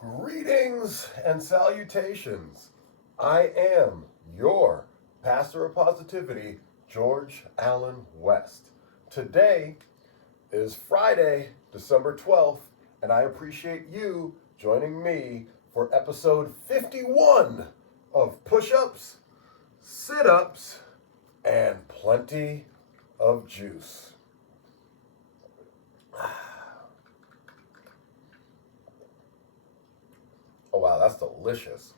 Greetings and salutations. I am your pastor of positivity, George Allen West. Today is Friday, December 12th, and I appreciate you joining me for episode 51 of Push-Ups, Sit-Ups, and Plenty of Juice. Oh wow, that's delicious.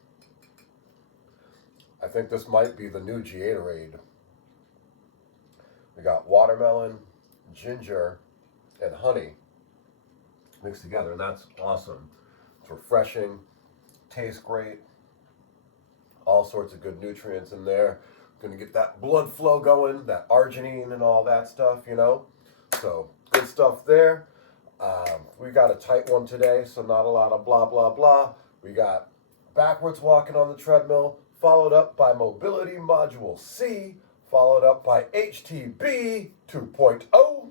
I think this might be the new Gatorade. We got watermelon, ginger, and honey mixed together, and that's awesome. It's refreshing, tastes great, all sorts of good nutrients in there. Gonna get that blood flow going, that arginine and all that stuff, you know? So, good stuff there. We got a tight one today, so not a lot of blah, blah, blah. We got backwards walking on the treadmill, followed up by mobility module C, followed up by HTB 2.0.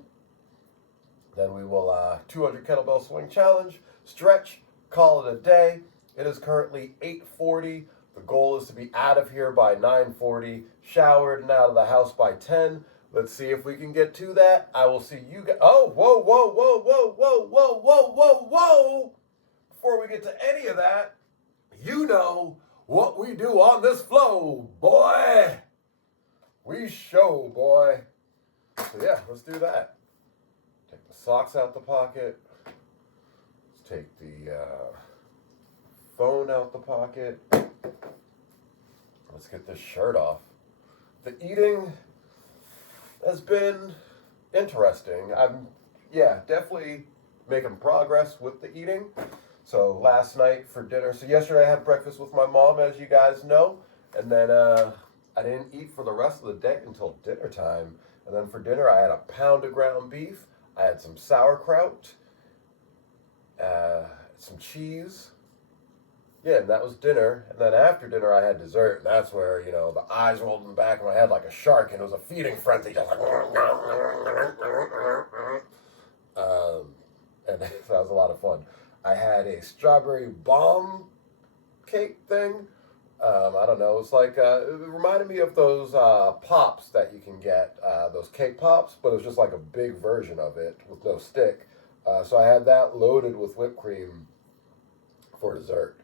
Then we will 200 kettlebell swing challenge, stretch, call it a day. It is currently 8:40. The goal is to be out of here by 9:40, showered and out of the house by 10. Let's see if we can get to that. I will see you guys. Oh, whoa, whoa, whoa, whoa, whoa, whoa, whoa, whoa, whoa. Before we get to any of that, you know what we do on this flow, boy. We show, boy. So yeah, let's do that. Take the socks out the pocket. Let's take the phone out the pocket. Let's get this shirt off. The eating has been interesting. I'm, definitely making progress with the eating. So last night for dinner, so yesterday I had breakfast with my mom, as you guys know, and then I didn't eat for the rest of the day until dinner time. And then for dinner I had a pound of ground beef, I had some sauerkraut, some cheese. Yeah, and that was dinner. And then after dinner, I had dessert. And that's where, you know, the eyes rolled in the back of my head like a shark. And it was a feeding frenzy. Just like... and that was a lot of fun. I had a strawberry bomb cake thing. I don't know. It's like, it reminded me of those pops that you can get. Those cake pops. But it was just like a big version of it with no stick. So I had that loaded with whipped cream for dessert.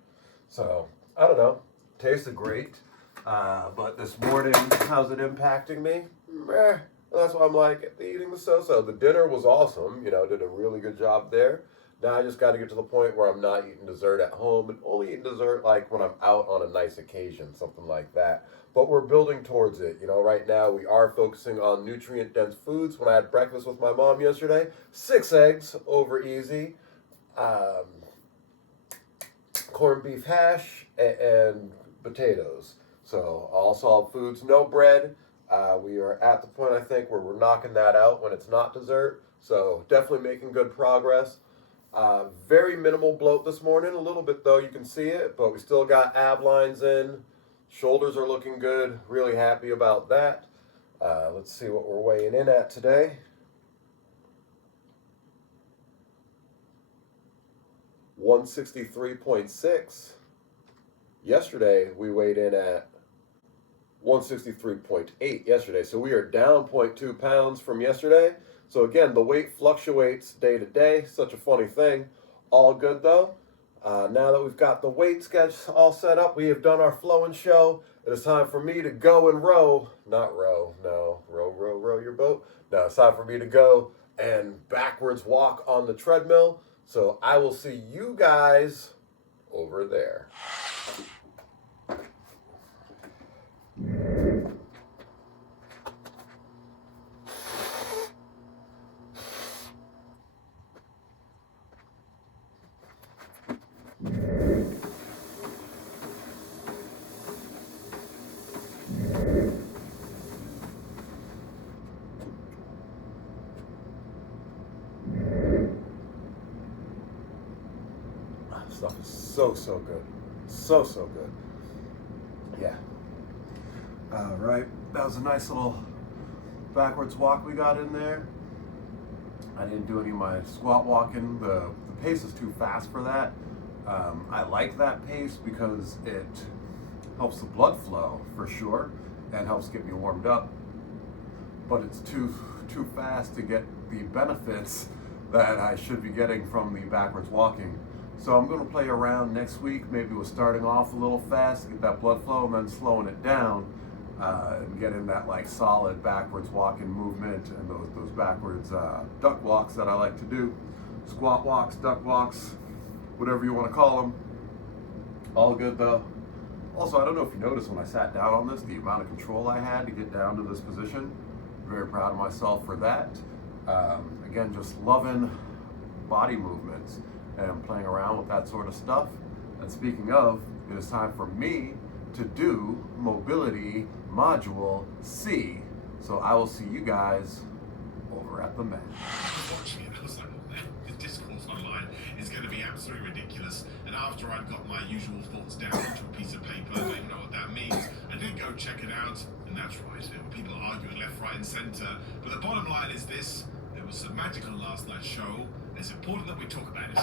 So, I don't know, tasted great, but this morning, how's it impacting me? Meh. That's why I'm like, eating was so-so. The dinner was awesome, you know, did a really good job there. Now I just got to get to the point where I'm not eating dessert at home and only eating dessert like when I'm out on a nice occasion, something like that. But we're building towards it, you know, right now we are focusing on nutrient-dense foods. When I had breakfast with my mom yesterday, 6 eggs over easy. Corned beef hash and potatoes. So all solid foods, no bread. We are at the point, I think, where we're knocking that out when it's not dessert. So definitely making good progress. Very minimal bloat this morning. A little bit though, you can see it, but we still got ab lines in. Shoulders are looking good. Really happy about that. Let's see what we're weighing in at today. 163.6. Yesterday, we weighed in at 163.8 yesterday. So we are down 0.2 pounds from yesterday. So again, the weight fluctuates day to day. Such a funny thing. All good though. Now that we've got the weight sketch all set up, we have done our flow and show. It is time for me to go and row. Not row, no. Row your boat. No, it's time for me to go and backwards walk on the treadmill. So I will see you guys over there. Stuff is so good. So good. Yeah. All right. That was a nice little backwards walk we got in there. I didn't do any of my squat walking. The pace is too fast for that. I like that pace because it helps the blood flow for sure and helps get me warmed up. But it's too fast to get the benefits that I should be getting from the backwards walking. So I'm going to play around next week, maybe with starting off a little fast, get that blood flow, and then slowing it down, and getting that like solid backwards walking movement and those backwards duck walks that I like to do. Squat walks, duck walks, whatever you want to call them. All good though. Also, I don't know if you noticed when I sat down on this, the amount of control I had to get down to this position. Very proud of myself for that. Again, just loving body movements and playing around with that sort of stuff. And speaking of, it is time for me to do mobility module C. So I will see you guys over at the mat. Watching it, I was like, oh man, the discourse online is going to be absolutely ridiculous. And after I'd got my usual thoughts down onto a piece of paper, I don't even know what that means, I did go check it out, and that's right, there were people arguing left, right, and centre. But the bottom line is this: there was some magic on last night's show, and it's important that we talk about it.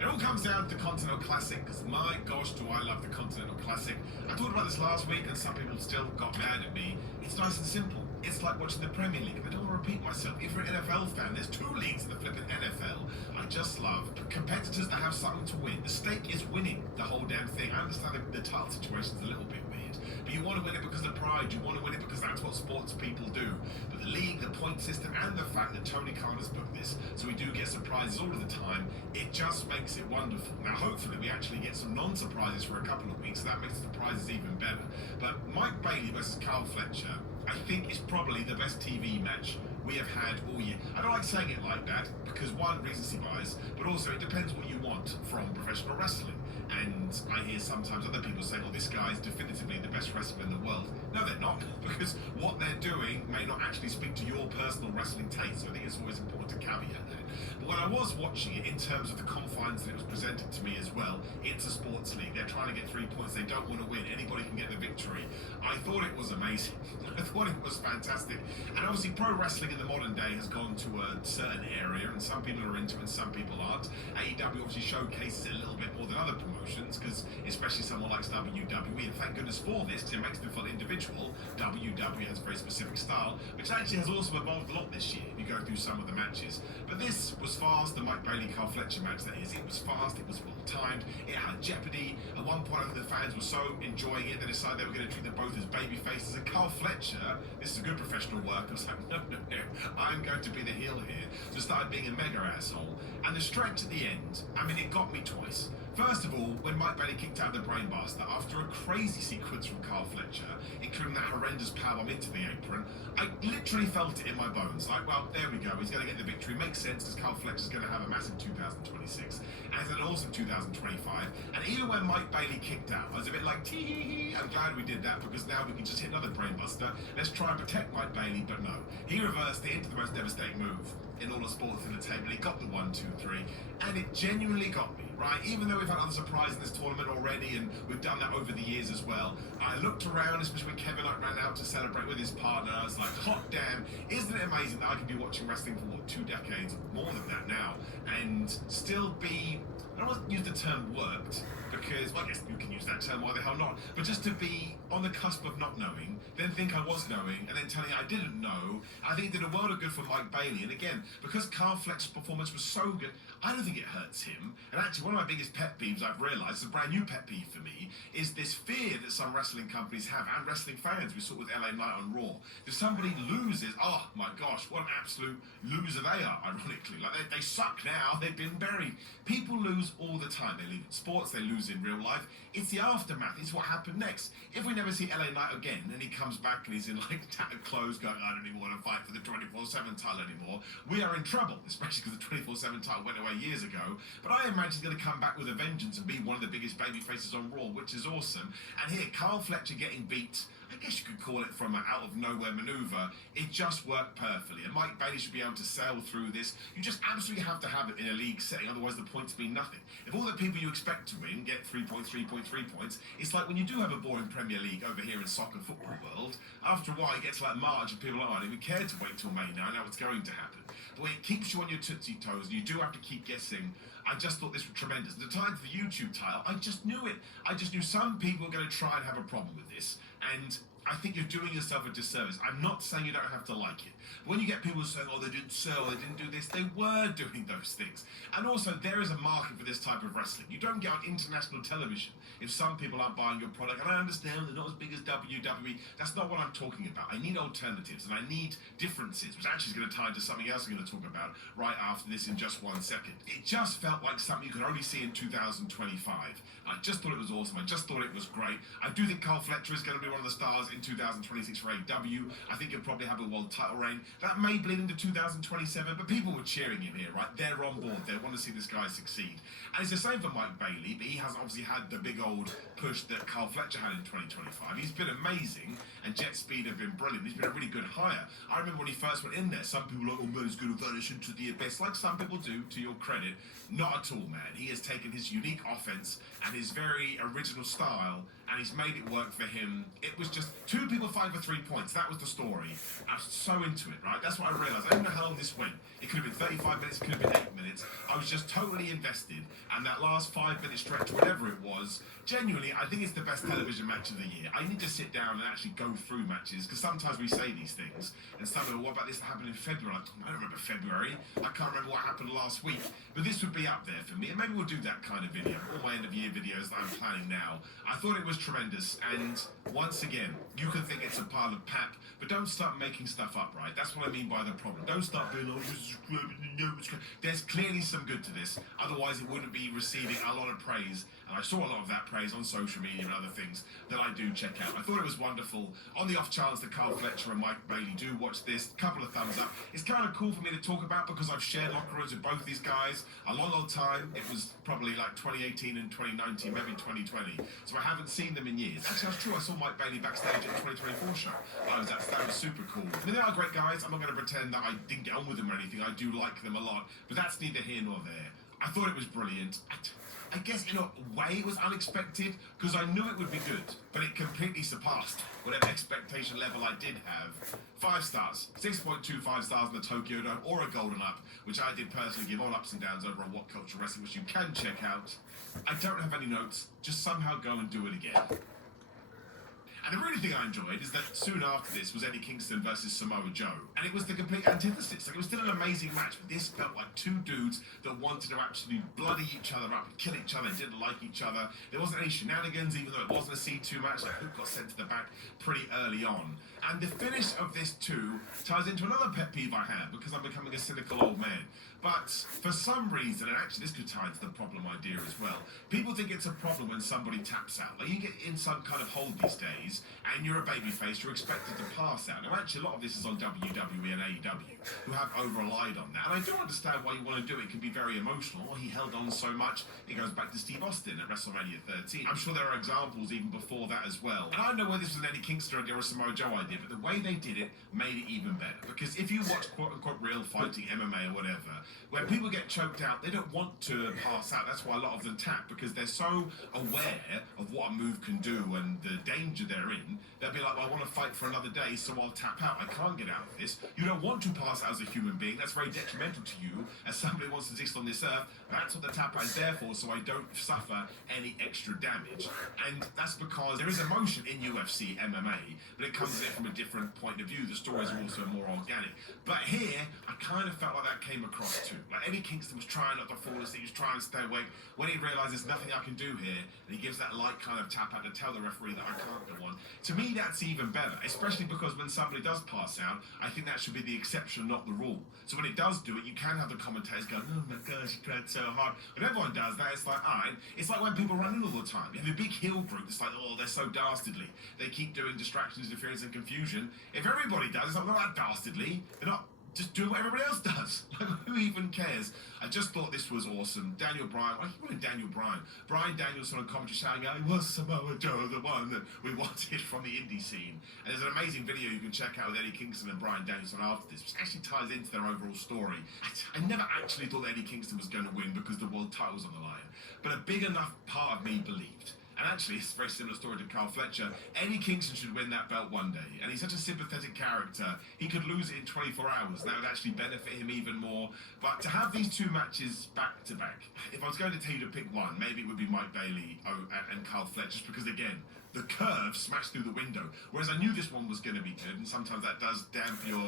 It all comes down to the Continental Classic, because my gosh, do I love the Continental Classic. I talked about this last week, and some people still got mad at me. It's nice and simple. It's like watching the Premier League. I don't want to repeat myself. If you're an NFL fan, there's 2 leagues in the flipping NFL. I just love competitors that have something to win. The stake is winning the whole damn thing. I understand the title situation's a little bit weird, but you want to win it because of pride. You want to win it because that's what sports people do. But the league, the point system, and the fact that Tony Khan has booked this, so we do get surprises all of the time, it just makes it wonderful. Now, hopefully, we actually get some non-surprises for a couple of weeks, so that makes the surprises even better. But Mike Bailey versus Carl Fletcher, I think, is probably the best TV match we have had all year. I don't like saying it like that because, one, recency bias, but also it depends what you want from professional wrestling. And I hear sometimes other people saying, oh, this guy is definitively the best wrestler in the world. No, they're not, because what they're doing may not actually speak to your personal wrestling taste. So I think it's always important to caveat that. But when I was watching it, in terms of the confines that it was presented to me as well, it's a sports league. They're trying to get 3 points. They don't want to win. Anybody can get the victory. I thought it was amazing. I thought it was fantastic. And obviously, pro wrestling in the modern day has gone to a certain area, and some people are into it and some people aren't. AEW obviously showcases it a little bit more than other promotions, because especially someone like WWE, and thank goodness for this, because it makes them feel individual. WWE has a very specific style, which actually has also evolved a lot this year if you go through some of the matches. But this was fast, the Mike Bailey Carl Fletcher match, that is. It was fast, it was well timed, it had jeopardy. At one point, I think the fans were so enjoying it, they decided they were going to treat them both as baby faces. And Carl Fletcher, this is a good professional work, I was like, no, I'm going to be the heel here. So started being a mega asshole. And the stretch at the end, I mean, it got me twice. First of all, when Mike Bailey kicked out the brainbuster after a crazy sequence from Carl Fletcher, including that horrendous powerbomb into the apron, I literally felt it in my bones. Like, well, there we go. He's going to get the victory. Makes sense, because Carl Fletcher's going to have a massive 2026 and an awesome 2025. And even when Mike Bailey kicked out, I was a bit like, tee-hee-hee. I'm glad we did that, because now we can just hit another brainbuster. Let's try and protect Mike Bailey, but no. He reversed it into the most devastating move in all of sports entertainment. He got the 1, 2, 3, and it genuinely got me, right? Even though we've had other surprises in this tournament already, and we've done that over the years as well, I looked around, especially when Kevin Knight ran out to celebrate with his partner. I was like, hot damn, isn't it amazing that I can be watching wrestling for, what, 2 decades, more than that now, and still be, I don't want to use the term worked, because, well, I guess you can use that term, why the hell not? But just to be on the cusp of not knowing, then think I was knowing, and then telling I didn't know, I think it did a world of good for Mike Bailey. And again, because Carl Fletcher's performance was so good, I don't think it hurts him. And actually, one of my biggest pet peeves I've realised, a brand new pet peeve for me, is this fear that some wrestling companies have, and wrestling fans. We saw it with LA Knight on Raw. If somebody loses, oh my gosh, what an absolute loser they are, ironically. Like, they suck now, they've been buried. People lose all the time. They lose in sports, they lose in real life. It's the aftermath, it's what happened next. If we never see LA Knight again, and he comes back and he's in like tattered clothes going, I don't even want to fight for the 24/7 title anymore, we are in trouble, especially because the 24/7 title went away years ago. But I imagine he's going to come back with a vengeance and be one of the biggest baby faces on Raw, which is awesome. And here, Carl Fletcher getting beat, I guess you could call it from an out-of-nowhere maneuver, it just worked perfectly. And Mike Bailey should be able to sail through this. You just absolutely have to have it in a league setting, otherwise the points mean nothing. If all the people you expect to win get 3.3 points, it's like when you do have a boring Premier League over here in soccer football world, after a while you get to like March and people aren't even care to wait till May now what's going to happen. But when it keeps you on your tootsie toes, and you do have to keep guessing, I just thought this was tremendous. At the time for the YouTube title, I just knew it. I just knew some people were going to try and have a problem with this. And I think you're doing yourself a disservice. I'm not saying you don't have to like it. But when you get people saying, oh, they didn't sell, they didn't do this, they were doing those things. And also, there is a market for this type of wrestling. You don't get on international television if some people aren't buying your product. And I understand they're not as big as WWE. That's not what I'm talking about. I need alternatives and I need differences, which actually is going to tie into something else I'm going to talk about right after this in just 1 second. It just felt like something you could only see in 2025. I just thought it was awesome. I just thought it was great. I do think Carl Fletcher is going to be one of the stars in 2026 for AEW. I think he'll probably have a world title reign. That may bleed into 2027, but people were cheering him here, right? They're on board. They want to see this guy succeed. And it's the same for Mike Bailey, but he hasn't obviously had the big old push that Carl Fletcher had in 2025. He's been amazing, and Jet Speed have been brilliant. He's been a really good hire. I remember when he first went in there, some people were like, oh man, he's going to vanish into the abyss, like some people do, to your credit. Not at all, man. He has taken his unique offense and his very original style, and he's made it work for him. It was just 2 people fighting for 3 points. That was the story. I was so into it, right? That's what I realised. I didn't know how long this went. It could have been 35 minutes, it could have been 8 minutes. I was just totally invested, and that last 5-minute stretch, whatever it was, genuinely, I think it's the best television match of the year. I need to sit down and actually go through matches, because sometimes we say these things, and some people, what about this that happened in February? I don't remember February. I can't remember what happened last week, but this would be up there for me, and maybe we'll do that kind of video, all my end-of-year videos that I'm planning now. I thought it was tremendous, and once again, you can think it's a pile of pap, but don't start making stuff up, right? That's what I mean by the problem. Don't start being like, this is good, no, it's good. There's clearly some good to this, otherwise it wouldn't be receiving a lot of praise, and I saw a lot of that praise on social media and other things that I do check out. I thought it was wonderful. On the off chance that Carl Fletcher and Mike Bailey do watch this, couple of thumbs up. It's kind of cool for me to talk about because I've shared locker rooms with both these guys a long time. It was probably like 2018 and 2019, maybe 2020. So I haven't seen them in years. Actually, that's true. I saw Mike Bailey backstage at the 2024 show. That was super cool. I mean, they are great guys. I'm not going to pretend that I didn't get on with them or anything. I do like them a lot, but that's neither here nor there. I thought it was brilliant. I guess in a way it was unexpected because I knew it would be good, but it completely surpassed whatever expectation level I did have. 5 stars, 6.25 stars in the Tokyo Dome or a Golden Up, which I did personally give all ups and downs over on What Culture Wrestling, which you can check out. I don't have any notes, just somehow go and do it again. And the really thing I enjoyed is that soon after this was Eddie Kingston versus Samoa Joe. And it was the complete antithesis. Like, it was still an amazing match, but this felt like 2 dudes that wanted to absolutely bloody each other up and kill each other and didn't like each other. There wasn't any shenanigans, even though it wasn't a C2 match. Like, Hook got sent to the back pretty early on. And the finish of this too ties into another pet peeve I have because I'm becoming a cynical old man. But for some reason, and actually this could tie into the problem idea as well, people think it's a problem when somebody taps out. Like, you get in some kind of hold these days, and you're a babyface, you're expected to pass out. Now actually a lot of this is on WWE and AEW, who have over-relied on that. And I do understand why you want to do it. It can be very emotional. He held on so much. It goes back to Steve Austin at WrestleMania 13. I'm sure there are examples even before that as well. And I don't know whether this was an Eddie Kingston idea or a Samoa Joe idea, but the way they did it made it even better. Because if you watch quote-unquote real fighting, MMA or whatever, when people get choked out, they don't want to pass out. That's why a lot of them tap, because they're so aware of what a move can do and the danger they're in. They'll be like, well, I want to fight for another day, so I'll tap out. I can't get out of this. You don't want to pass out as a human being. That's very detrimental to you as somebody who wants to exist on this earth. That's what the tap out is there for, so I don't suffer any extra damage. And that's because there is emotion in UFC, MMA, but it comes at it from a different point of view. The stories are also more organic. But here, I kind of felt like that came across too. Like, Eddie Kingston was trying not to fall asleep, he was trying to stay awake. When he realised there's nothing I can do here, and he gives that light kind of tap out to tell the referee that I can't go on. To me, that's even better, especially because when somebody does pass out, I think that should be the exception, not the rule. So when it does do it, you can have the commentators going, oh my gosh, he tried so hard. When everyone does that, it's like, alright. It's like when people run in all the time. You have a big heel group, it's like, oh, they're so dastardly. They keep doing distractions, interference, and confusion. If everybody does, it's like, not that dastardly. They're not just doing what everybody else does. Like, who even cares? I just thought this was awesome. Daniel Bryan, I keep calling Daniel Bryan. Bryan Danielson on commentary shouting out, was Samoa Joe the one that we wanted from the indie scene? And there's an amazing video you can check out with Eddie Kingston and Bryan Danielson after this, which actually ties into their overall story. I never actually thought Eddie Kingston was going to win because the world title was on the line. But a big enough part of me believed. And actually, it's a very similar story to Carl Fletcher. Eddie Kingston should win that belt one day. And he's such a sympathetic character. He could lose it in 24 hours. That would actually benefit him even more. But to have these two matches back to back, if I was going to tell you to pick one, maybe it would be Mike Bailey and Carl Fletcher, just because, again, the curve smashed through the window. Whereas I knew this one was going to be good, and sometimes that does damp your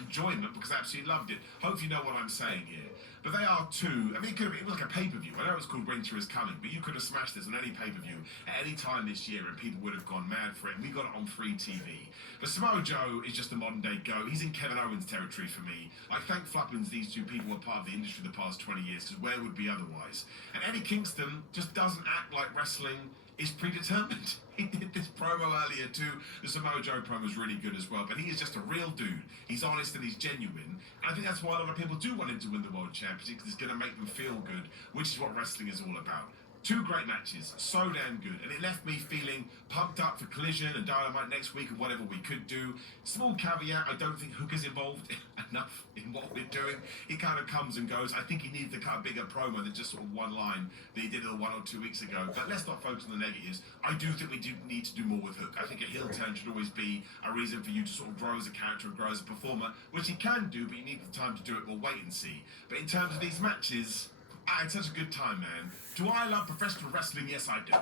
enjoyment, because I absolutely loved it. Hope you know what I'm saying here. But they are two. I mean, it was like a pay-per-view. I know it's called Winter is Coming, but you could have smashed this on any pay-per-view at any time this year, and people would have gone mad for it. And we got it on free TV. But Samoa Joe is just a modern-day GOAT. He's in Kevin Owens territory for me. I thank Fluppins these two people were part of the industry the past 20 years, because where would be otherwise? And Eddie Kingston just doesn't act like wrestling is predetermined. He did this promo earlier too. The Samoa Joe promo was really good as well, but he is just a real dude. He's honest and he's genuine. And I think that's why a lot of people do want him to win the World Championship, because it's going to make them feel good, which is what wrestling is all about. Two great matches, so damn good, and it left me feeling pumped up for Collision and Dynamite next week and whatever we could do. Small caveat, I don't think Hook is involved enough in what we're doing. He kind of comes and goes. I think he needs to cut a bigger promo than just sort of one line that he did 1 or 2 weeks ago. But let's not focus on the negatives. I do think we do need to do more with Hook. I think a heel turn should always be a reason for you to sort of grow as a character and grow as a performer, which he can do, but you need the time to do it. We'll wait and see. But in terms of these matches, I had such a good time, man. Do I love professional wrestling? Yes, I do.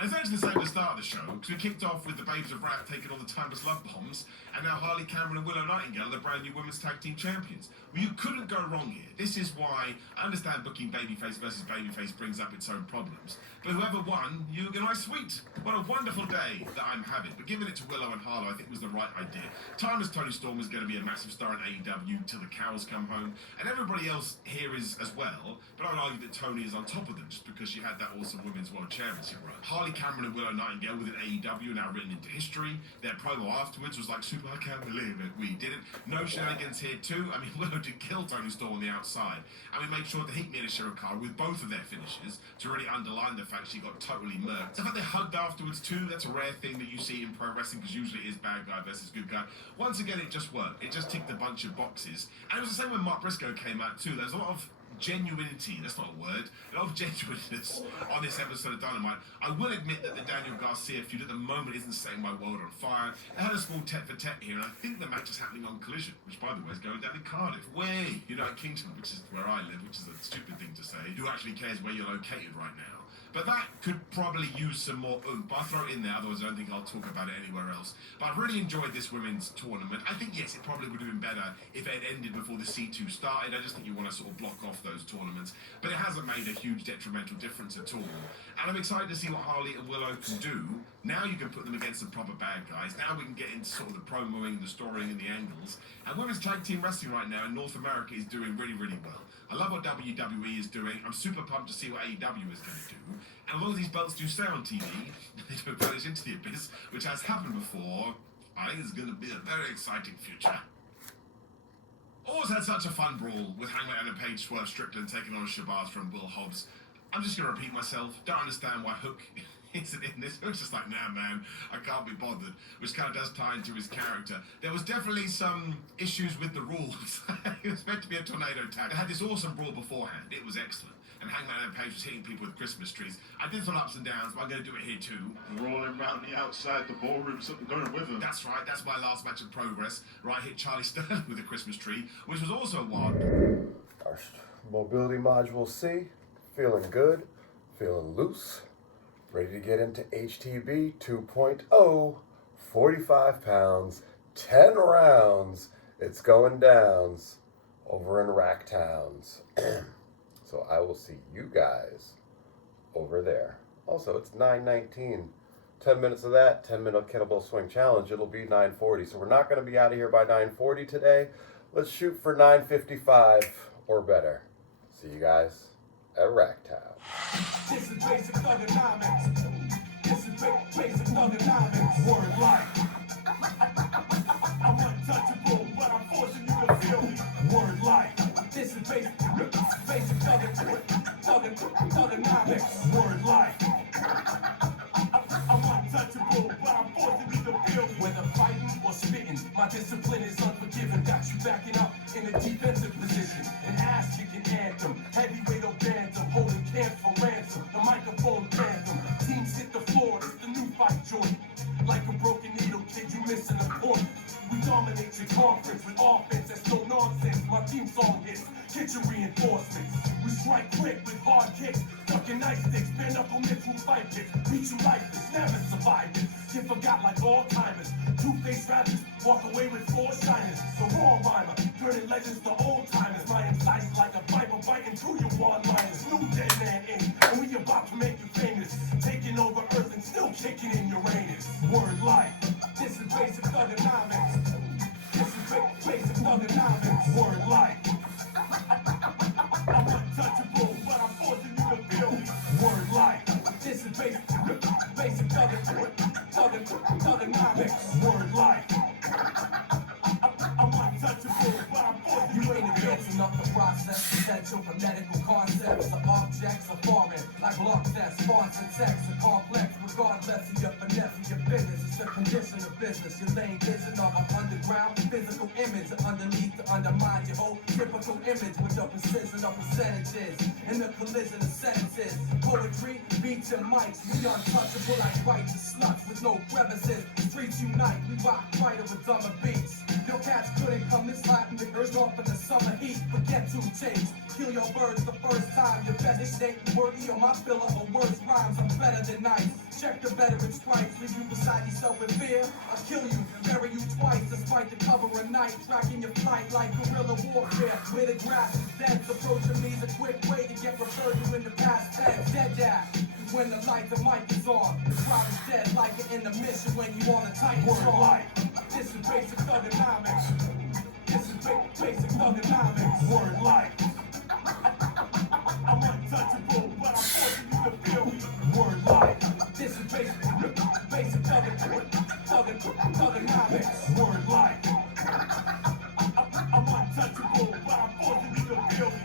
And it's actually the same at the start of the show, because we kicked off with the Babes of Wrath taking all the timeless love bombs, and now Harley Cameron and Willow Nightingale are the brand new women's tag team champions. Well, you couldn't go wrong here. This is why I understand booking babyface versus babyface brings up its own problems. But whoever won, you get a nice sweet. What a wonderful day that I'm having. But giving it to Willow and Harlow, I think, was the right idea. Timeless Tony Storm is going to be a massive star in AEW till the cows come home. And everybody else here is as well. But I would argue that Tony is on top of them just because she had that awesome Women's World Championship run. Harley Cameron and Willow Nightingale within AEW now written into history. Their promo afterwards was like, super, I can't believe it. We did it. No shenanigans here too. I mean, Willow did kill Tony Storm on the outside. And we made sure to hit me and Shirakawa with both of their finishes to really underline the fact she got totally murked. The fact they hugged afterwards too, that's a rare thing that you see in pro wrestling, because usually it is bad guy versus good guy. Once again, it just worked. It just ticked a bunch of boxes. And it was the same when Mark Briscoe came out too. There's a lot of genuinity, that's not a word, a lot of genuineness on this episode of Dynamite. I will admit that the Daniel Garcia feud at the moment isn't setting my world on fire. They had a small tet-for-tet here, and I think the match is happening on Collision, which by the way is going down in Cardiff, way, at Kingston, which is where I live, which is a stupid thing to say. Who actually cares where you're located right now? But that could probably use some more oomph. I'll throw it in there, otherwise I don't think I'll talk about it anywhere else. But I've really enjoyed this women's tournament. I think, yes, it probably would have been better if it had ended before the C2 started. I just think you want to sort of block off those tournaments. But it hasn't made a huge detrimental difference at all. And I'm excited to see what Harley and Willow can do. Now you can put them against some proper bad guys. Now we can get into sort of the promoing, the storying, and the angles. And women's tag team wrestling right now in North America is doing really, really well. I love what WWE is doing. I'm super pumped to see what AEW is going to do. And as long as these belts do stay on TV, they don't vanish into the abyss, which has happened before, I think it's going to be a very exciting future. Always had such a fun brawl with Hangman Adam Page, Swerve Strickland taking on Shabazz from Will Hobbs. I'm just going to repeat myself. Don't understand why Hook isn't in this. Hook's just like, nah, man, I can't be bothered, which kind of does tie into his character. There was definitely some issues with the rules. It was meant to be a tornado tag. I had this awesome brawl beforehand. It was excellent. And Hangman Adam Page was hitting people with Christmas trees. I did some ups and downs, but I'm going to do it here too. Rolling around the outside, the ballroom, something going with him. That's right, that's my last match of progress, where I hit Charlie Sterling with a Christmas tree, which was also wild. Our mobility module C, feeling good, feeling loose, ready to get into HTB 2.0, 45 pounds, 10 rounds. It's going downs over in Rack Towns. So I will see you guys over there. Also, it's 9:19. 10 minutes of that, 10-minute kettlebell swing challenge. It'll be 9:40. So we're not going to be out of here by 9:40 today. Let's shoot for 9:55 or better. See you guys at Rack Town. This is basic thugonomics. This is basic thugonomics. Word life. I'm untouchable, but I'm forcing you to feel me. Word life. This is basic thugonomics. Word life. I'm untouchable, but I'm forcing you to feel me. Whether fighting or spitting, my discipline is unforgiving. Got you backing up in a defensive position. An ass kicking anthem, heavyweight or bantam, holding camp for ransom. The microphone band. kicks, ducking ice sticks, bare knuckle mitts from fight pits. Beat you lifeless, never survived it. Get forgot like all timers. Two-faced rappers walk away with four shiners. The raw rhymer, turning legends to old timers. My incised like a viper biting through your one-liners. New Dead Man Inc. And we about to make you famous. Taking over Earth and still kicking in Uranus. Word life. This is basic thugonomics. This is basic thugonomics. Word life. I'm untouchable, but I'm forcing you to feel me. Word life. This is basic thugonomics. Word life. I'm untouchable, but I'm forcing you to feel me. Up the process, potential for medical concepts. The objects are foreign, like block tests, fonts and texts are complex. Regardless of your finesse and your business, it's the condition of business. Your lane vision of an underground physical image underneath to undermine your whole typical image with the precision of percentages and the collision of sentences. Poetry, beats and mics, we untouchable like righteous sluts with no crevices. Streets unite, we rock brighter with dumber beats. Your cats couldn't come this hot and the earth off in the summer heat. Forget to chase, kill your birds the first time. Your best ain't worthy of my filler of words rhymes. I'm better than nice. Check the veteran stripes, leave you beside yourself in fear. I'll kill you, bury you twice, despite the cover of night. Tracking your flight like guerrilla warfare. Where the grass is dense, approaching me's a quick way to get referred to in the past tense. Dead dad. When the light, the mic is on, the crowd is dead like an intermission when you on a tight Word song. life. This is basic thugonomics. This is basic thugonomics. Word life. I'm untouchable, but I'm forcing you to feel me. Word life. This is basic thugonomics. Word life. I'm untouchable, but I'm forcing you to feel me.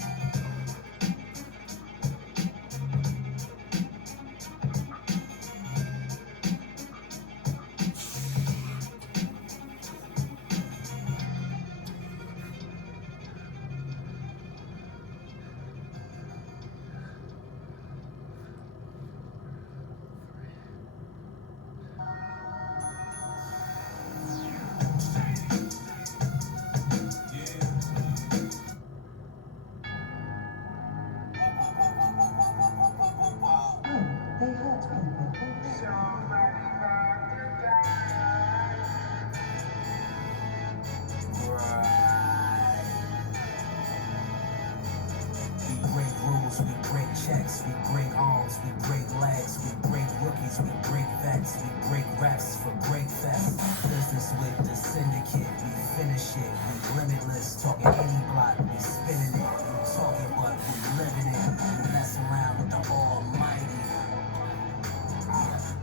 We break rules, we break checks, we break arms, we break legs, we break rookies, we break vets, we break reps for break fest. Business with the syndicate, we finish it, we limitless, talking any block, we spinning it, we talking but we living it, we mess around with the almighty.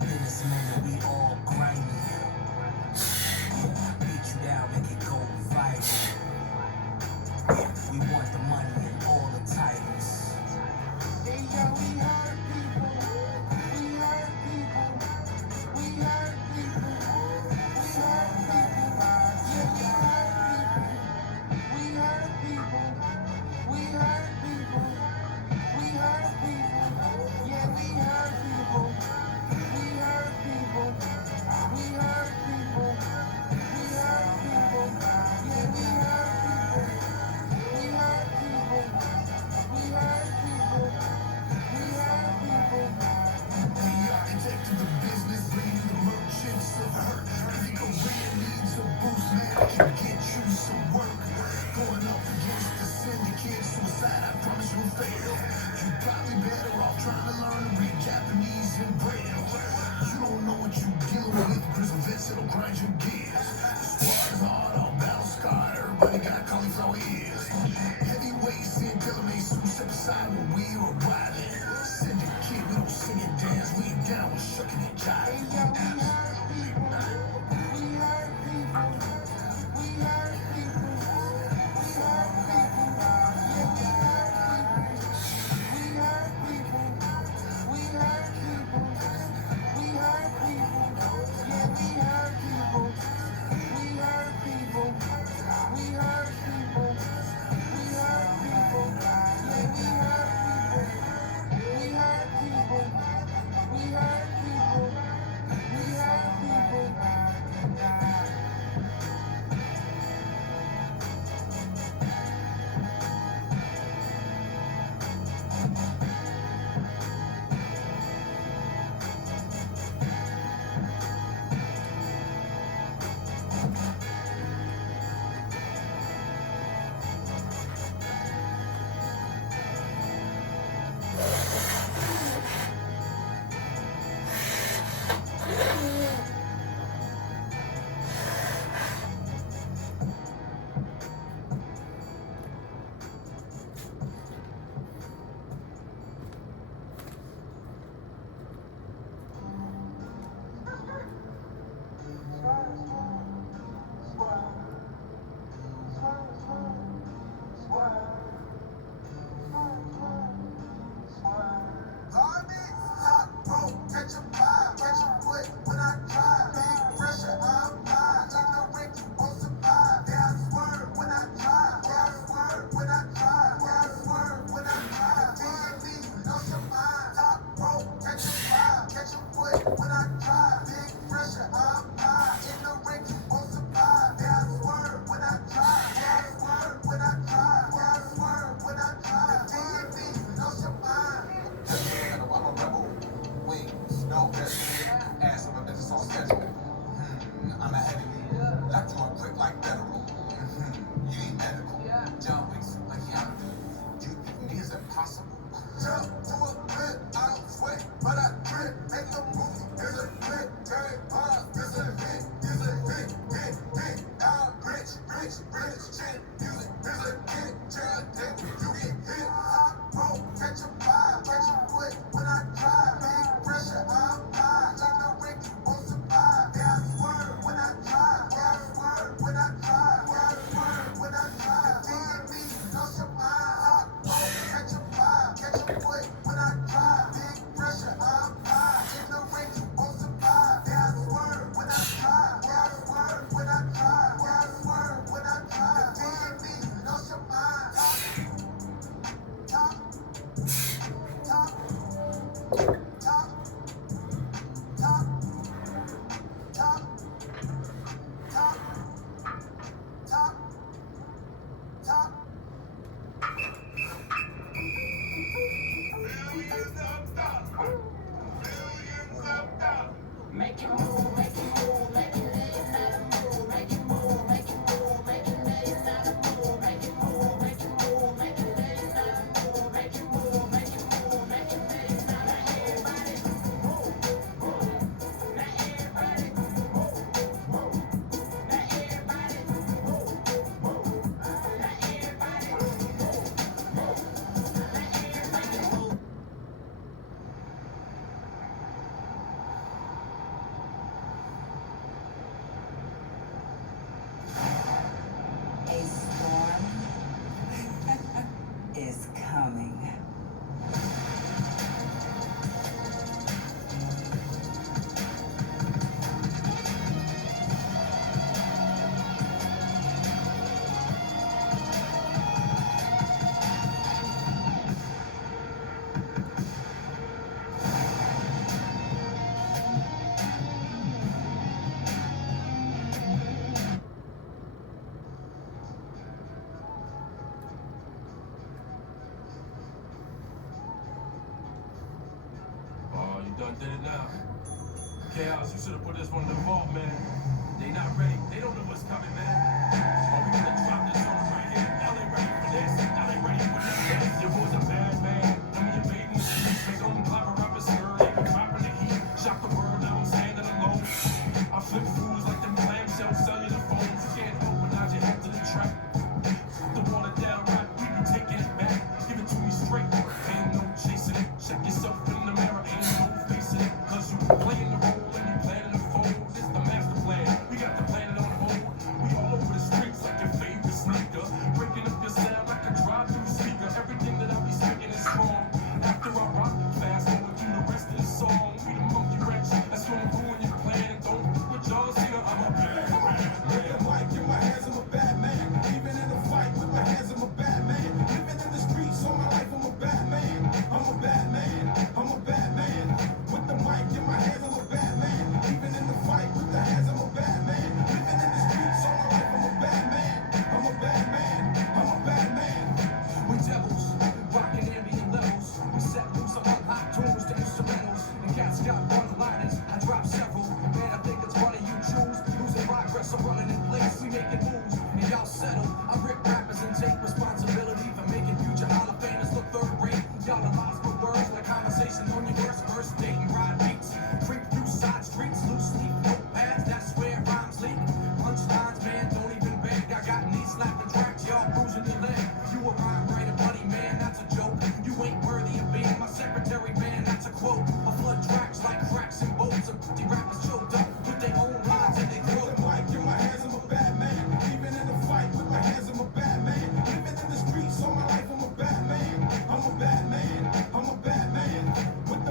Businessmen and we all grimy. Beat you down, make it go viral. We want the money and all the titles. Hey yo, we hurt people. We hurt people. We hurt people. We hurt people. Yeah, we hurt people. We hurt people. We hurt people. Yeah, we hurt people. We hurt people. We hurt people. We hurt people. Yeah, we hurt people. We hurt people. We hurt people. We hurt people. The architect of the business, bringing the merchants of hurt. If your career needs a boost, man, I can get you some work. Going up against the syndicate, suicide, I promise you'll fail. You're probably better off trying to learn to read Japanese and Braille. You don't know what you're dealing with, prison vets that'll grind your gears. The squad is hard, all battle scarred, everybody got cauliflower ears. Heavyweights and Delamay suits step aside when we are arriving. Syndicate, we don't sing and dance, we ain't down with shucking and Hey jiving. yo, we hurt people. We hurt people. We hurt people. We hurt people. Yeah, we hurt people. We hurt people. We hurt people. Yeah, we hurt people. We hurt people. We hurt people. We hurt people. Yeah, we hurt people. We hurt people. We hurt people. We Boy, when I drive, big pressure, I apply. In the rain, you won't survive. Yeah, I swerve when I drive. Yeah, I swerve when I drive. Yeah, I swerve when I drive. The DMV, lost your mind. Top, top, top, top, top, top, top, top. Millions of dollars. Millions of dollars. Make it move, make it move, make it name, not a move. Make it move, make it move, make it name, not a move. Make it move, make it move, make it name, not a move. Make it move, make it move, make it name, not a everybody. Move, move, not everybody. Move, move, not everybody. Move, move, not everybody. Move, move, not everybody. Move. A storm is coming. Oh, you done did it now. Chaos, you should have put this one in the vault, man. They not ready. They don't know what's coming, man. Are we gonna drop this on right here? Y'all ain't ready for this. Y'all ain't ready for this. Your boy's a bad man. I mean, invading the streets. They don't clobber up his skirt. They be dropping the heat. Shock the world, now I'm standing alone. I flip fools like them clamshell cellular phones. You can't help but nod your head to the track. The water down rap, we be taking it back. Give it to me straight. Ain't no chasing it. Check yourself in the mirror. Ain't no facing it. Cause you playing the role and you planning the fold. This the master plan. We got the planet on hold. We all over the streets like your favorite sneaker. Breaking up your sound like a drive-through speaker. Everything that I be speaking is strong. After I rock, fast forward through the rest of the song. We the monkey wrench. That's gonna ruin your plan. And don't put y'all here. I'm a bad man. With the mic in my hands, I'm a bad man. Even in a fight with my hands, I'm a bad man. Living in the streets all my life, I'm a bad man. I'm a bad man. I'm a bad man. With the mic in my hands, I'm a bad man. Even in the fight with the hands, I'm a bad man. Living in the streets all my life, I'm a bad man. I'm a bad man. I'm a bad man. We devils, rocking ambient levels. We set loose among hot tunes to instrumentals. The cats got one-liners, I drop several. Man, I think it's funny you choose. Losing progress, I'm running in place. We making moves, and y'all settle. I rip rappers and take responsibility for making future Hall of Famers look third rate. Y'all are lost for words like conversation on your first date and ride beats. Creep through side streets, loose leaf notepads, that's where rhymes leak. Punchlines, man, don't even beg. I got knees slapping tracks, y'all bruising your leg. You a rhyme writer, buddy, man, that's a joke. You ain't worthy of being my secretary, man, that's a quote. I flood tracks like cracks and bolts. Of the rappers choked up with their own lines and they With the mic in my hands, I'm a bad man. Even in a fight with my hands, I'm a bad man. Living in the streets all my life, I'm a bad man. I'm a bad man. I'm a bad man. With the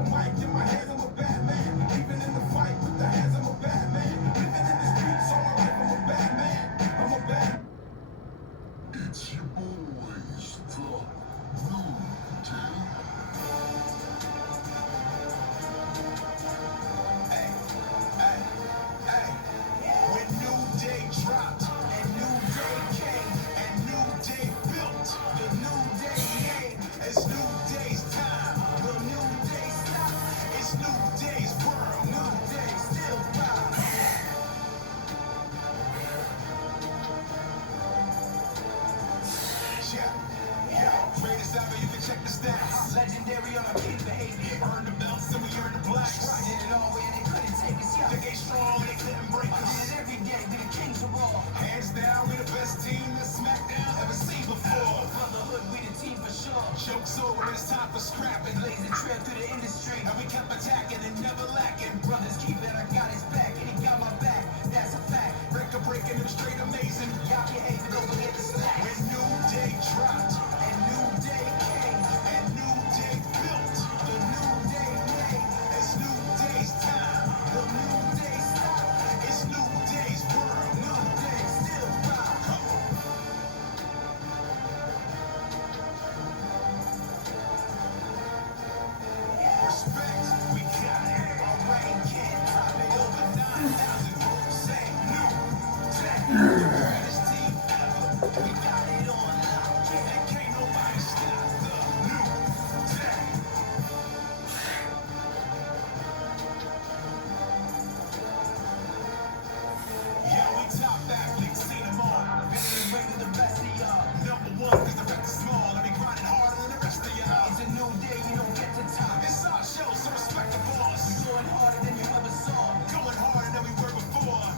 respect. We got it. Our reign can't top it. Over 9,000. Say new jack. Greatest team ever. We got it on lock. And can't nobody stop the new jack. Yeah, we top athletes, seen them all. Been in the ring of the best of y'all. Number one, cause the record small. And we grinding harder than the rest of y'all. It's a new day, you don't get the time. It's our show, so respect the boss. We going harder than you ever saw. Going harder than we were before.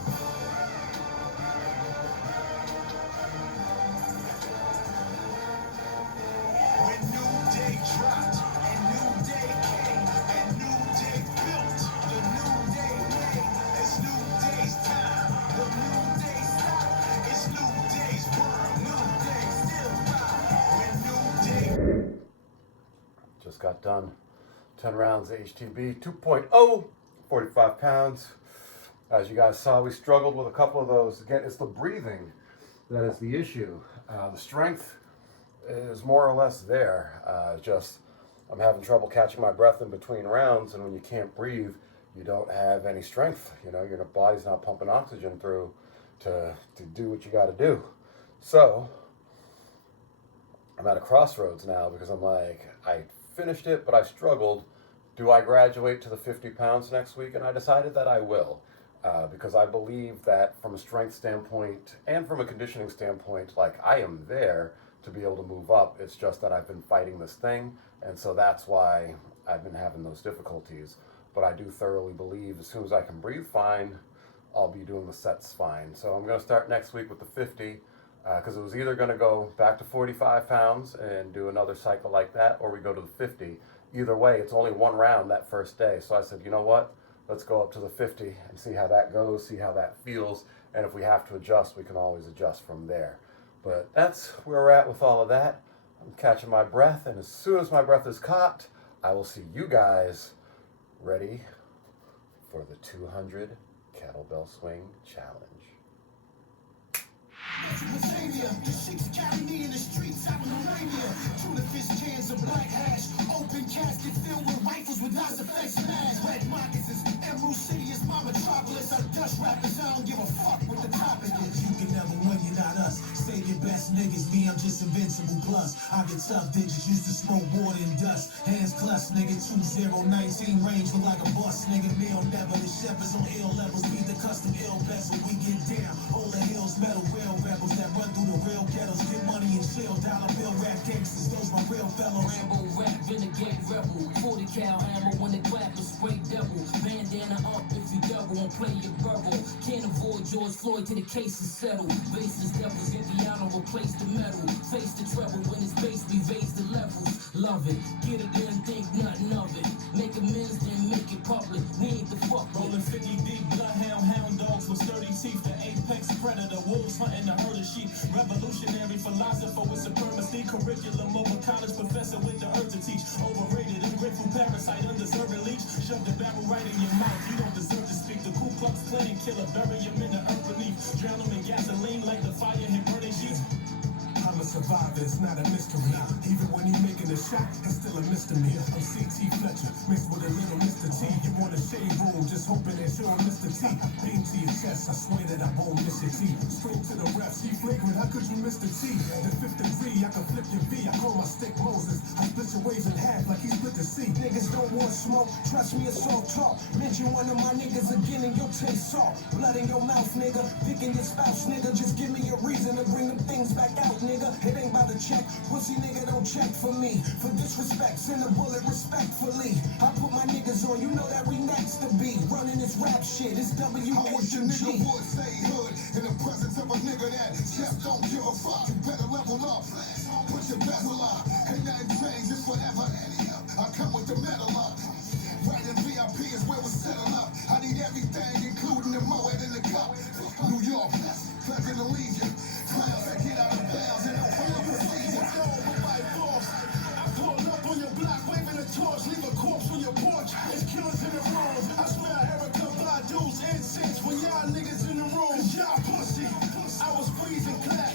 When new day dropped, and new day came, and new day built, the new day made. It's new day's time, the new day's stop. It's new day's world, new day still wild. When new day. Just got done. 10 rounds of HTB 2.0, 45 pounds. As you guys saw, we struggled with a couple of those. Again, it's the breathing that is the issue. The strength is more or less there. Just I'm having trouble catching my breath in between rounds, and when you can't breathe, you don't have any strength. You know, your body's not pumping oxygen through to do what you got to do. So I'm at a crossroads now because I'm like, I finished it, but I struggled. Do I graduate to the 50 pounds next week? And I decided that I will, because I believe that from a strength standpoint and from a conditioning standpoint, like I am there to be able to move up. It's just that I've been fighting this thing, and so that's why I've been having those difficulties. But I do thoroughly believe as soon as I can breathe fine, I'll be doing the sets fine. So I'm going to start next week with the 50, because it was either going to go back to 45 pounds and do another cycle like that, or we go to the 50. Either way, it's only one round that first day. So I said, you know what? Let's go up to the 50 and see how that goes, see how that feels. And if we have to adjust, we can always adjust from there. But that's where we're at with all of that. I'm catching my breath, and as soon as my breath is caught, I will see you guys ready for the 200 kettlebell swing challenge. Mesopotamia, the chicks carry me in the streets out in Arabia. Tuna fish cans of black hash, open casket filled with rifles with Nas effects smash. Red moccasins, Emerald City is my metropolis. I'm Dutch rappers, I don't give a fuck what the topic is. You can never win, you're not us. Save your best niggas, me, I'm just invincible. Plus, I get tough digits, used to smoke water and dust. Hands clutch, nigga, 2019 range for like a bus, nigga. Meal never, the shepherds on ill levels, be the custom ill best when we get down. Hold the hills, metal rail rebels that run through the real ghettos, get money and chill, dollar bill rap gangsters, those my real fellows. Rambo rap, renegade rebel, 40 cal ammo when the clap is straight devil. Bandana up if you double and play your burble. Can't avoid George Floyd till the case is settled. Baseless devils, get piano, replace the metal. Face the treble when it's bass, we raise the levels. Love it, get it in, think nothing of it. Make amends, then make it public. We ain't the fuck with. Rolling 50 deep, bloodhound, hound dogs with sturdy teeth. The apex predator, wolves hunting the herd of sheep. Revolutionary philosopher with supremacy. Curriculum of a college professor with the urge to teach. Overrated, ungrateful parasite, undeserving leech. Shove the barrel right in your mouth, you don't deserve to speak. The Ku Klux Klan killer, bury him in the earth beneath. Drown him in gasoline like the fire hit burning sheets. I'm a survivor, it's not a mystery. Even when you making a shot, it's still a misdemeanor. I'm CT Fletcher, mixed with a little Mr. T. You want a shade room, just hoping that you're Mr. T. Beam to your chest, I swear that I won't miss your T. Straight to the refs, he flagrant, how could you miss the T? The fifth degree, I can flip your V. I call my stick Moses. I split your waves in half like he split the sea. Niggas don't want smoke, trust me, it's all talk. Mention one of my niggas again and you'll taste salt. Blood in your mouth, nigga. Picking your spouse, nigga. Just give me a reason to bring them things back out, nigga. It ain't about the check, pussy nigga don't check for me. For disrespect, send a bullet respectfully. I put my niggas on, you know that we next to be. Running this rap shit, it's W-H-U-G. I wish a nigga would say hood in the presence of a nigga that just don't give a fuck. You better level up, put your bezel up. Ain't nothing changed, it's forever. I come with the metal up. Right in VIP is where we settle up. I need everything, including the Moet in the cup. New York, pleasure to leave you. Clowns that get out of bounds and don't follow procedure. I pull up on your block, waving a torch, leave a corpse on your porch. There's killers in the room. I swear Erica Badu's incense when y'all niggas in the room. Cause y'all pussy. I was squeezing clap,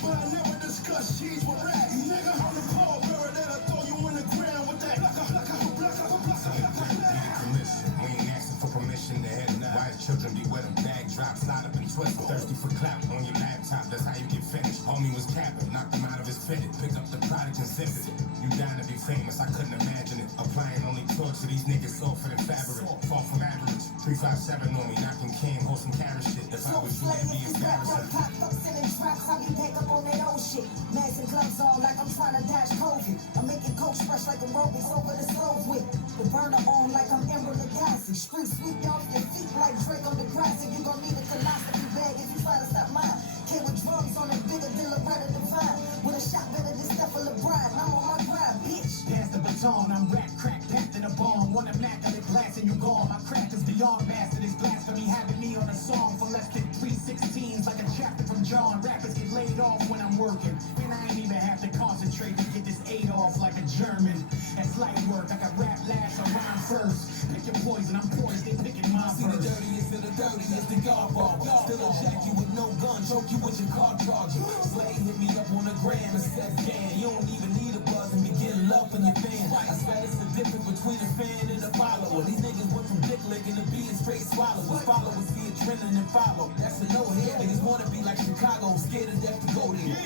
but I never discussed cheese with rats. Nigga, I'm the homie was capping, knocked him out of his fitted, pick up the product and zip it. You down to be famous, I couldn't imagine it. Applying only torch to these niggas softer than fabric. Fall from average, 357 on me, knocking king, hold some carrot shit. If I was you, it'd be embarrassing. Pop up selling tracks, I be back up on that old shit. Mask and gloves on like I'm trying to dash COVID. I'm making coke fresh like aerobics over the stove with the burner on like I'm Emerald Lagasse. Street sweep you off your feet like Drake on the grass. And you gon' need a colostomy bag if you try to stop mine. Came with drums on it bigger than Loretta Devine. With a shot better than Steph LeBron. I'm on my grind, bitch. Pass the baton, I'm rap crack, packed in a bomb. One immaculate glass and you gone. My crack is beyond master. This blasphemy having me on a song for less than 3/16s, like a chapter from John. Rappers get laid off when I'm working, and I ain't even have to concentrate to get this 8 off like a German. That's light work. I got rap last, I rhyme first. Pick your poison, I'm poised, they picking my See the first. dirtiest of the dirtiest, the Godfather. Still a jack you with no gun, choke you with your car charger. Slade hit me up on the gram and said, "Damn, you don't even need a buzz and be getting love from your fans." I swear it's the difference between a fan and a follower. These niggas went from dick licking to being straight swallowers. Followers see it trending and follow. That's a no hit. Niggas wanna be like Chicago, scared to death to go there.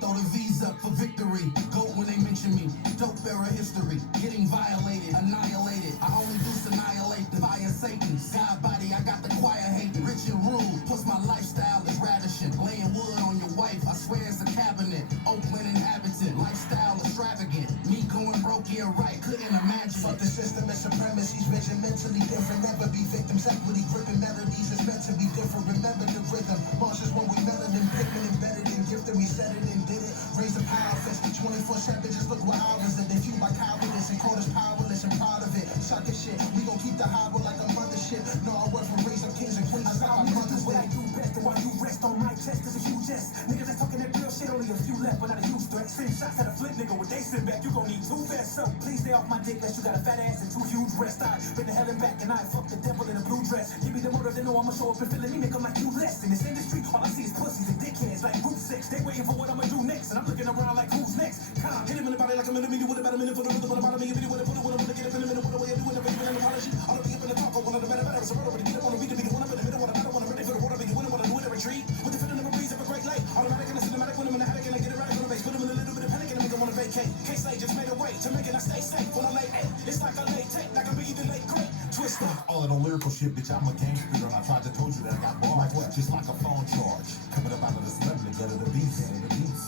Throw the V's up for victory. Go when they mention me. Dope era history. Getting violated, annihilated. I only do annihilate the fire Satan. God body, I got the choir hating. Rich and rude. Plus my lifestyle is ravishing. Laying wood on your wife, I swear it's a cabinet. Oakland inhabitant. Lifestyle extravagant. Me going broke, yeah right. Couldn't imagine. Fuck the system and supremacy's vision mentally different. Never be victims. Equity gripping melodies is meant to be different. Remember the rhythm. Marshes when we melanin pigment embedded and gifted. We said it and did it. Raise the power fist. 24/7. Just look what I was in. They fueled by cowardice and called us powerless and proud of it. Sucker shit. We gon' keep the high like a mothership. No, I work for raise up kings and queens. I got My niggas do mother's what I day. do best, and while you rest on my chest, there's a huge S. Niggas that's talking that real shit, only a few left, but not a huge threat. Send shots at a flip nigga when they sit back, you gon' need 2 vests. So please stay off my dick, unless you got a fat ass and 2 huge breasts. I've been to hell and back, and I fuck the devil in a blue dress. Give me the motive, they know I'ma show up and feeling me, make them like you less. In this industry, all I see is pussies and dickheads like Route 6. They waiting for what I'ma do next, and I'm looking around like who's next. Come hit him in the body like I'm in a meeting with about a minute for the rhythm, but about a million with a bullet, what I'm gonna get up in a minute, what a way of doing the baby and apology. I'll be up in the talk, one of the better, it's a murder, but get up on the beat to be the one up in the middle, what I want to ready for the water, be the winner, what I do in the retreat. With the feeling of a breeze of a great lake, automatic and a cinematic when I'm in the attic and I get it right on the base, put them in a little bit of panic and I make them wanna vacate. Case late just made a way to make it I stay safe when I lay 8. It's like I lay tape, like I'm either late great. Twist up. All of the lyrical shit, bitch, I'm a gangster, and I tried to told you that I got bars. Like what? Just like a phone charge. Coming up out of the celebrity, gut of the beast.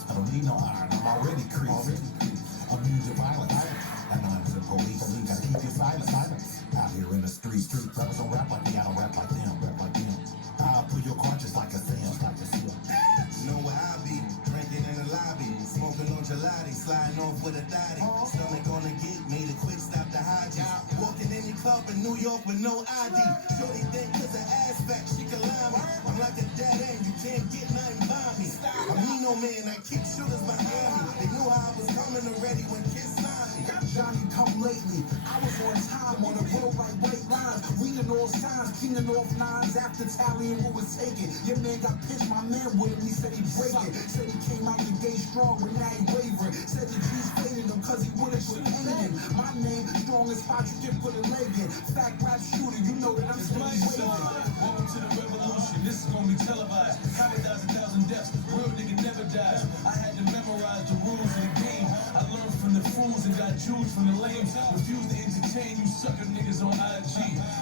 I don't need no iron, I'm already creased. I'm immune to violence. That man is the police. You gotta keep your silence. Out here in the streets. Rappers don't rap like me, I don't rap like them. I'll pull your car just like a Sam. You know where I be, drinking in the lobby, smoking on gelati, sliding off with a dotty. Stomach gonna get me, the quick stop the Haji. Walking in the club in New York with no ID. Shorty think cause her ass fat, she can lie me. I'm like a dead end, you can't get nothing by me. I mean no man that keep shooters behind me. They knew how I was coming already when kids signed me. Johnny come lately. I was on time on the road like white lines, reading all signs, keening off nines after tallying what was taken. Your man got pissed, my man with him, he said he break it. Said he came out the gate strong, but now he wavering. Said the G's faded him cause he wouldn't quit painting. My name, strongest spot you can put a leg in. Fact rap shooter, you know that I'm steady waving. Welcome to the revolution, this is gonna be televised. 1,000 deaths, real nigga never dies. I had to memorize the rules of the game. I learned from the fools and got Jews from the lames. Refuse to entertain you sucker niggas on IG.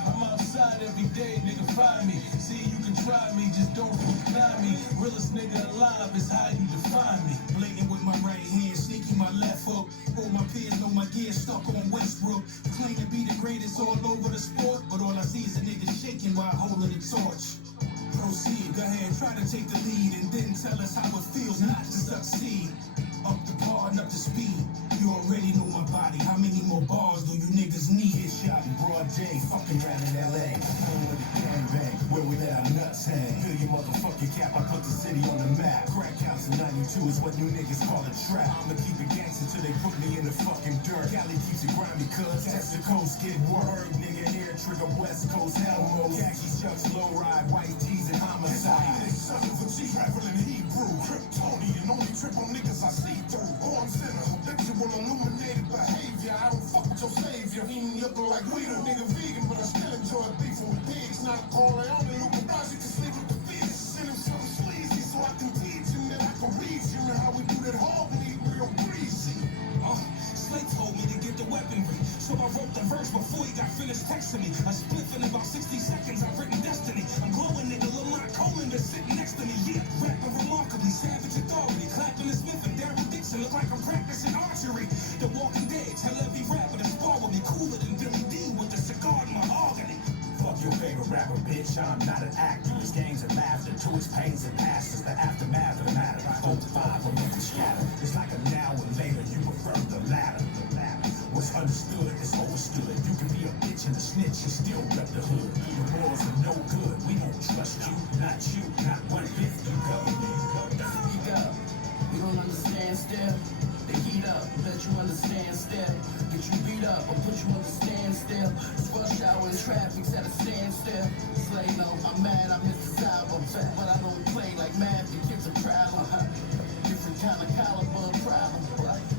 I'm outside every day, nigga, find me. See, you can try me, just don't deny me. Realest nigga alive is how you define me. Blatant with my right hand, sneaky my left hook. All my peers know my gear stuck on Westbrook. Claim to be the greatest all over the sport, but all I see is a nigga shaking while holding the torch. Proceed, go ahead, try to take the lead, and then tell us how it feels not to succeed. Up the par and up to speed. You already know my body. How many more bars do you niggas need? Get shot in broad day, fucking around in LA. Home with the gangbang, where we let our nuts hang. Fill your motherfucking cap, I put the city on the map. Crack house in 92 is what you niggas call a trap. I'ma keep it gangster till they put me in the fucking dirt. Cali keeps it grimy, cuz test the coast, get word. Nigga, air trigger, West Coast, hell road. Khakis, chucks, low ride, white tees, and homicide. Son of a G, traveling Hebrew, Kryptonian, only triple niggas I see through. Born sinner, habitual, illuminated behavior. I don't fuck with your savior. He ain't looking like we do. Nigga vegan, but I still enjoy beefing with pigs. Not a Corleone, Luca Brasi can sleep with the fish. Send him something sleazy so I can teach him that I referees. You know how we do that hard and eat real greasy. Slay told me to get the weaponry, so I wrote the verse before he got finished texting me. A spliff in about 60 seconds, I've written destiny. I'm glowing, nigga, Lamont Coleman been sitting next to me. Yeah, rapping remarkably, savage authority, clapping and sniffing. Daryl Dixon look like I'm practicing archery. The Walking Dead, tell every rapper to spar with me, cooler than Billy D with the cigar and mahogany. Fuck your favorite rapper, bitch. I'm not an actor. This game's a laughter to its pains and passes. The aftermath of the matter. 4 to 5 will never scatter. It's like a now and later. You prefer the latter. What's understood is overstood. You can be a bitch and a snitch and still rep the hood. Your morals are no good. We won't trust you. Not you. Not one bit. You cover me. Speak up. You don't understand still. The heat up. Let you understand still. Get you beat up or put you on the standstill. Rush hour in traffic's at a standstill. Slay no, I'm mad I missed this album. But I don't play like mad. The kids are problem. Different kind of caliber of problem.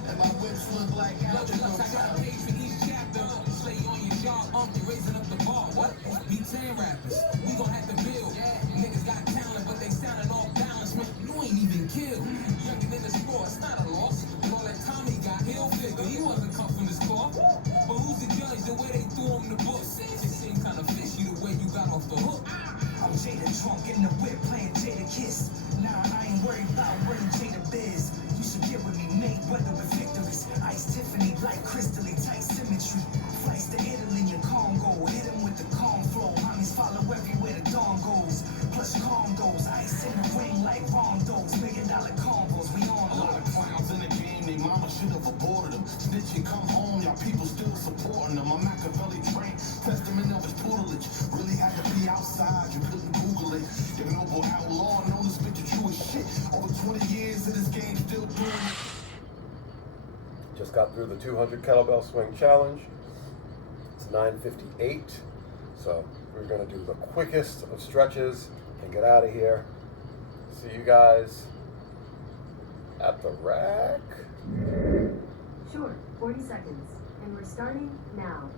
And my whips look like algebra. I got a page for each chapter. Slay on your job, you raising up the bar. What? B10 rappers, we gon' have to build. Niggas got talent, but they sounding off balance. Man, you ain't even killed. Younger than the score, it's not a loss. And all that time he got, he'll figure he wasn't cut from the score. But who's the judge? The way they threw him the book. It seemed kind of fishy the way you got off the hook. I'm Jada drunk in the whip playing Jada Kiss. Nah, I ain't worried about running Jada Biz. You should get with me, Mayweather with victories. Ice Tiffany, like crystally tight symmetry. Flights to Italy and Congo. Hit him with the calm flow. Homies follow everywhere the dawn goes. Plus condos, ice in the ring like rondos. $1 million combos, we on A lot of clowns in the game, they mama should have aborted them. Snitching, come home, y'all people still supporting them. I'm Machiavelli trained, testament of his tutelage. Really had to be outside, you couldn't Google it. Ignoble outlaw, known to spit the truest shit. Over 20 years of this game, still doing it. Just got through the 200 kettlebell swing challenge. It's 9:58, so we're going to do the quickest of stretches and get out of here. See you guys at the rack. Sure, 40 seconds. And we're starting now.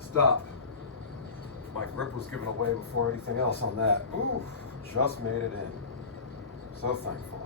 Stop. My grip was given away before anything else on that. Ooh, just made it in. So thankful.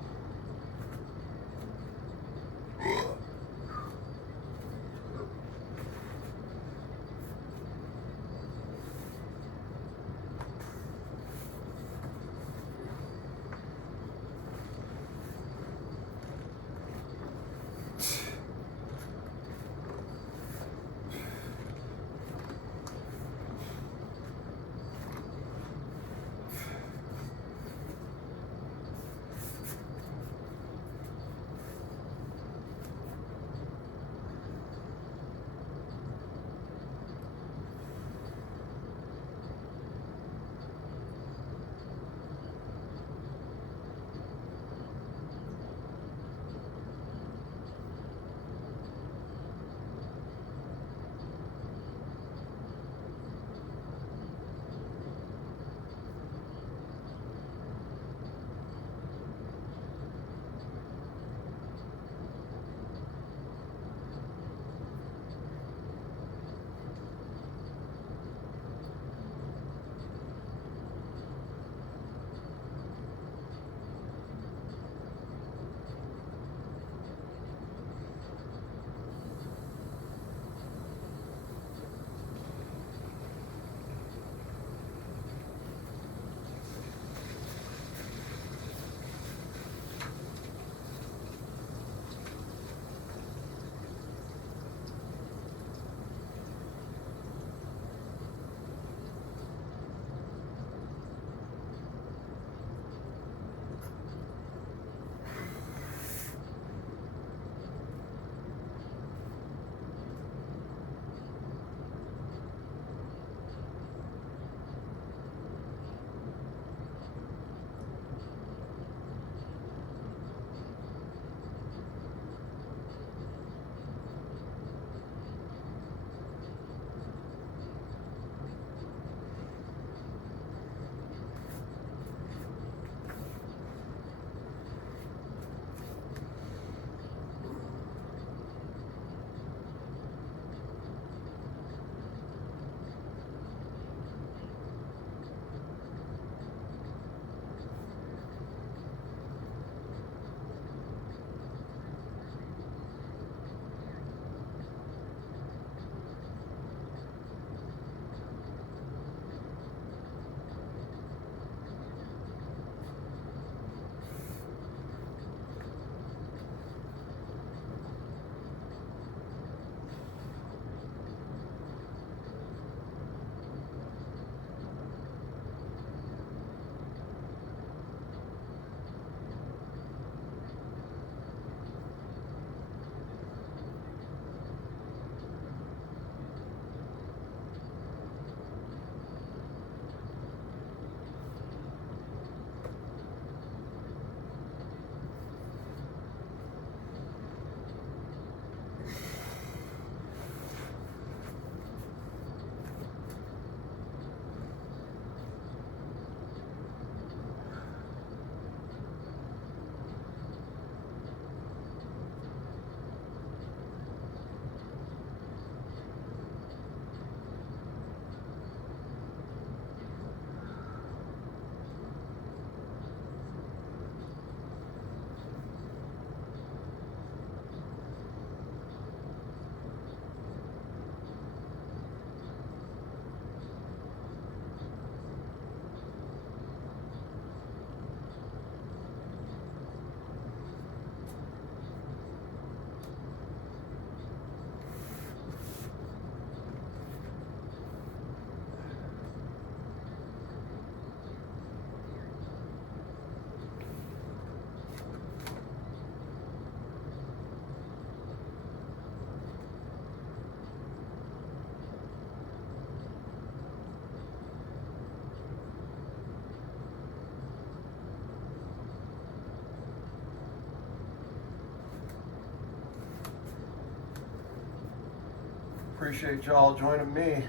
appreciate y'all joining me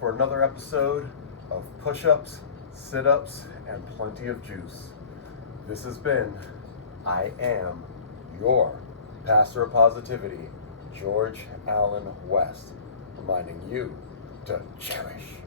for another episode of Push-Ups, Sit-Ups, and Plenty of Juice. This has been I Am Your Pastor of Positivity, George Allen West, reminding you to cherish